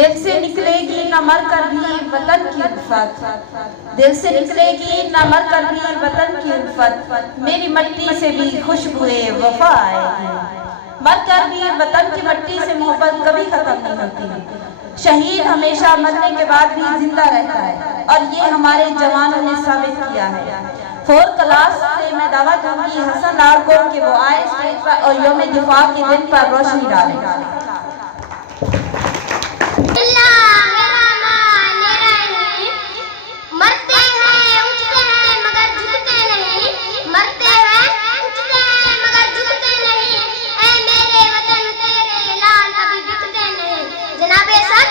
दिल से निकलेगी न मर कर भी वतन की उल्फत, दिल से निकलेगी न मर कर भी वतन की उल्फत, मेरी मिट्टी से भी खुशबुए वफा आएगी। मर कर भी वतन की मिट्टी से मोहब्बत कभी खत्म नहीं होती। शहीद हमेशा मरने के बाद भी जिंदा रहता है और ये हमारे जवानों ने साबित किया है। 4th क्लास से मैं दावा दूंगी हसन लाल को कि वो आए स्टेज पर और यौम दिफा के दिन पर रोशनी डालें। मरते हैं उठते हैं मगर झुकते नहीं, मरते हैं उठते हैं मगर झुकते नहीं, ऐ मेरे वतन तेरे लाल कभी बिकते नहीं। जनाबे सर